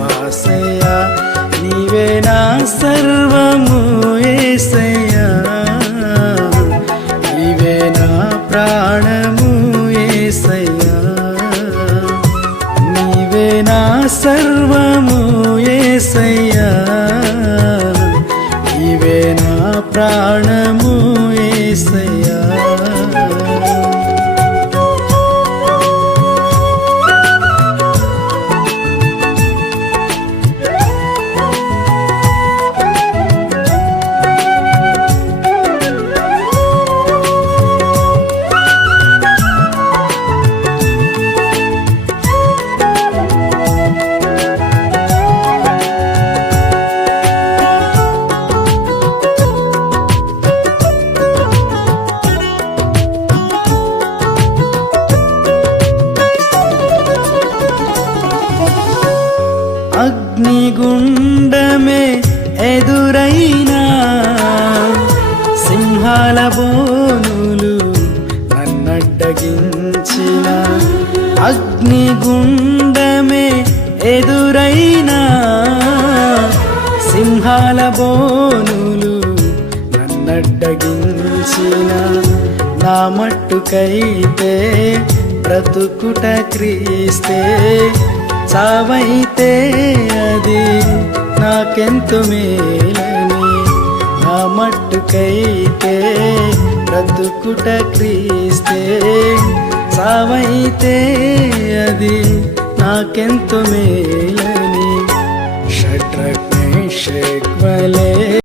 నా శ్వాసయా నీవే నా సర్వము ఏసయ్యా. నీవే నా ప్రాణము ఏసయ్యా. నీవే నా సర్వము ఏసయ్యా. నీవే నా ప్రాణము ఏసయ్యా. అగ్నిగుండమే ఎదురైనా సింహాల బోనులు నన్నడ్డగించిన అగ్నిగుండమే ఎదురైనా సింహాల బోనులు నన్నడ్డగించిన నా మట్టుకైతే బ్రతుకుట క్రీస్తే చావైతే అది నాకెంత మేలని? నా మట్టుకైతే బ్రతుకుట క్రీస్తే. చావైతే అది నాకెంత మేలు